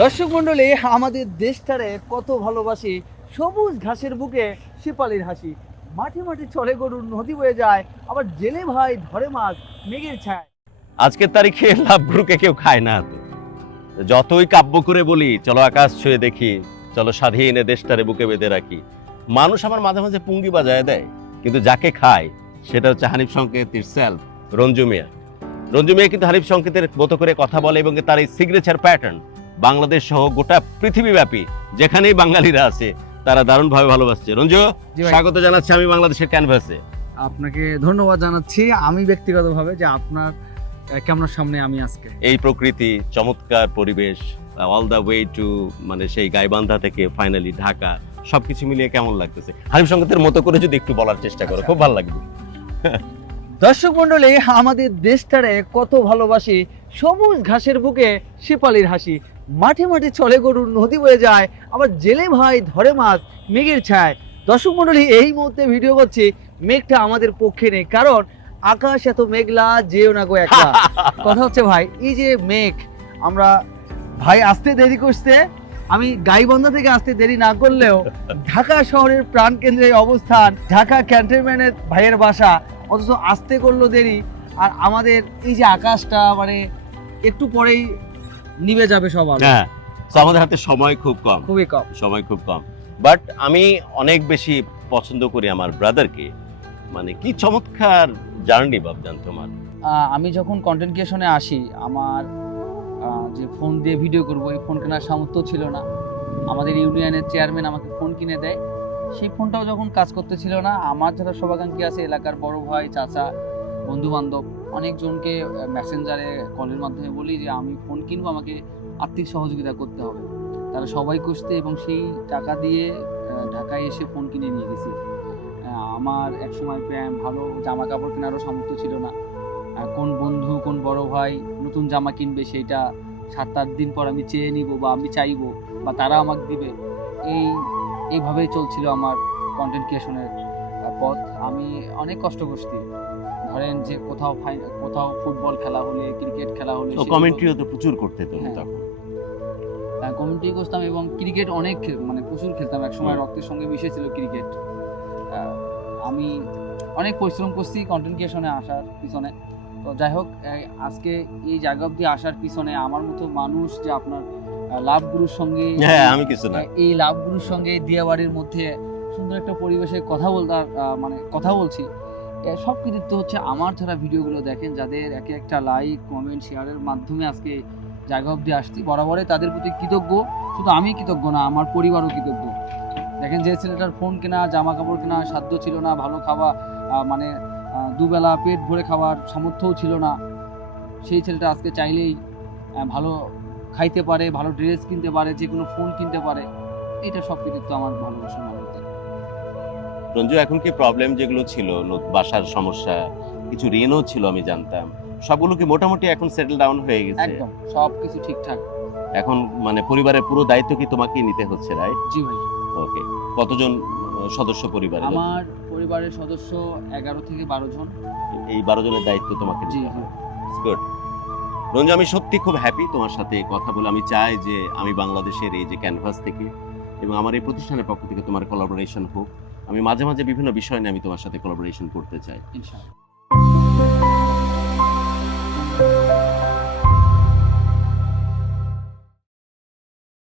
দর্শক মন্ডলী, আমাদের দেশটারে কত ভালোবাসি। সবুজ ঘাসের বুকে শিপালির হাসি, মাঠে মাঠে চলে গরুর নদী বয়ে যায়, আবার জেলে ভাই ধরে মাছ মেঘের ছায়। আজকের তারিখে লাভ গরুকে কেউ খায় না তো। যতই কাব্য করে বলি চলো আকাশ ছুঁয়ে দেখি, চলো স্বাধীন এ দেশটারে বুকে বেঁধে রাখি, মানুষ আমার মাঝে মাঝে পুঙ্গি বাজায় দেয়, কিন্তু যাকে খায় সেটা হচ্ছে হানিফ সংকেত ইটসেলফ, রঞ্জু মিয়া। রঞ্জু মিয়া কিন্তু হানিফ সংকেতের মতো করে কথা বলে এবং তার এই সিগনেচার প্যাটার্ন বাংলাদেশ সহ গোটা পৃথিবীব্যাপী যেখানেই বাঙালিরা আছে তারা দারুণভাবে ভালোবাসছে। রঞ্জু, জি ভাই। স্বাগত জানাচ্ছি আমি বাংলাদেশের ক্যানভাসে। আপনাকে ধন্যবাদ জানাচ্ছি আমি ব্যক্তিগতভাবে যে আপনার ক্যামেরার সামনে আমি আজকে। এই প্রকৃতি, চমৎকার পরিবেশ, অল দ্য ওয়ে টু মানে সেই গাইবান্ধা থেকে ফাইনালি ঢাকা, সবকিছু মিলিয়ে কেমন লাগতেছে? হানিফ সংকেতের মতো করে যদি একটু বলার চেষ্টা করো, খুব ভালো লাগবে। দর্শক মন্ডলী, আমাদের দেশটারে কত ভালোবাসি। সবুজ ঘাসের বুকে শিপালির হাসি, মাঠে মাঠে চলে গরুর নদী বয়ে যায়, আবার জেলে ভাই ধরে মাছ মেঘের ছায়। দর্শক মন্ডলী, এই মুহূর্তে ভিডিও করছি, মেঘটা আমাদের পক্ষে নেই, কারণ আকাশ এত মেঘলা, যেও না গো একলা। কথা হচ্ছে ভাই, এই যে মেঘ, আমরা ভাই আসতে দেরি করছে, আমি গাইবান্ধা থেকে আসতে দেরি না করলেও ঢাকা শহরের প্রাণকেন্দ্রে অবস্থান, ঢাকা ক্যান্টনমেন্টের ভাইয়ের বাসা, অথচ আসতে করলো দেরি। আর আমাদের এই যে আকাশটা মানে একটু পরেই নিভে যাবে সব আলো। হ্যাঁ, তো আমাদের হাতে সময় খুব কম, খুবই কম। সময় খুব কম, বাট আমি অনেক বেশি পছন্দ করি আমার ব্রাদারকে। মানে কি চমৎকার জার্নি বাবজান তোমার। আমি যখন কন্টেন্ট ক্রিয়েশনে আসি, আমার যে ফোন দিয়ে ভিডিও করব এই ফোন কেনার সামর্থ্য ছিল না। আমাদের ইউনিয়নের চেয়ারম্যান আমাকে ফোন কিনে দেয়, সেই ফোনটাও যখন কাজ করতেছিল না, আমার যারা শুভাকাঙ্ক্ষী আছে, এলাকার বড় ভাই, চাচা, বন্ধু বান্ধব, অনেকজনকে মেসেঞ্জারে কলের মাধ্যমে বলি যে আমি ফোন কিনবো, আমাকে আর্থিক সহযোগিতা করতে হবে। তারা সবাই করতে, এবং সেই টাকা দিয়ে ঢাকায় এসে ফোন কিনে নিয়ে গেছি। আমার একসময় ভালো জামা কাপড় কেনারও সামর্থ্য ছিল না। কোন বন্ধু, কোন বড় ভাই নতুন জামা কিনবে, সেইটা 7-8 দিন পর আমি চেয়ে নিব বা আমি চাইবো বা তারা আমাকে দিবে। এইভাবেই চলছিল আমার কন্টেন্ট ক্রিয়েশনের পথ। আমি অনেক কষ্ট করছি। ধরেন যে কোথাও ফুটবল খেলা হলে, ক্রিকেট খেলা হলে কমেন্ট্রিও তো প্রচুর করতে তুমি হ্যাঁ। তখন। কমেন্ট্রি করতাম এবং ক্রিকেট অনেক মানে প্রচুর খেলতাম। একসময় রক্তের সঙ্গে মিশেছিল ক্রিকেট। আমি অনেক পরিশ্রম করছি কন্টেন্ট ক্রিয়েশনে আসার পিছনে। তো যাই হোক, আজকে এই জায়গা অবধি আসার পিছনে আমার মতো মানুষ, যে আপনার লাভ গুরুর সঙ্গে, হ্যাঁ, আমি কিছু না। এই লাভ গুরুর সঙ্গে দিয়াবাড়ির মধ্যে সুন্দর একটা পরিবেশে কথা বলছি, সব কৃতিত্ব হচ্ছে আমার। যারা ভিডিওগুলো দেখেন, যাদের একে একটা লাইক, কমেন্ট, শেয়ারের মাধ্যমে আজকে জায়গা অবধি আসছি, বরাবরই তাদের প্রতি কৃতজ্ঞ। শুধু আমি কৃতজ্ঞ না, আমার পরিবারও কৃতজ্ঞ। দেখেন, যে ছেলেটার ফোন কেনা, জামা কাপড় কেনা সাধ্য ছিল না, ভালো খাওয়া মানে দুবেলা পেট ভরে খাওয়ার সামর্থ্যও ছিল না, সেই ছেলেটা আজকে চাইলেই ভালো খাইতে পারে, ভালো ড্রেস কিনতে পারে, যে কোনো ফোন কিনতে পারে। এটা সব কৃতিত্ব আমার ভালোবাসার মানুষদের। রঞ্জু, এখন কি প্রবলেম যেগুলো ছিল, বাসার সমস্যা, কিছু ঋণও ছিল আমি জানতাম, সবগুলো কি মোটামুটি এখন সেটেল ডাউন হয়ে গেছে? একদম সব কিছু ঠিকঠাক। এখন মানে পরিবারের পুরো দায়িত্ব কি তোমাকেই নিতে হচ্ছে, রাইট? জি ভাই। ওকে। কতজন সদস্য পরিবারে? আমার পরিবারের সদস্য 11 থেকে 12 জন। এই 12 জনের দায়িত্ব তোমাকে জি নিতে হবে। গুড। রঞ্জু, আমি সত্যি খুব হ্যাপি তোমার সাথে কথা বলে। আমি চাই যে আমি বাংলাদেশের এই যে ক্যানভাস থেকে এবং আমার এই প্রতিষ্ঠানের পক্ষ থেকে তোমার কোলাবোরেশন হোক। আমি মাঝে মাঝে বিভিন্ন বিষয় নিয়ে আমি তোমার সাথে কোলাবোরেশন করতে চাই। ইনশাআল্লাহ।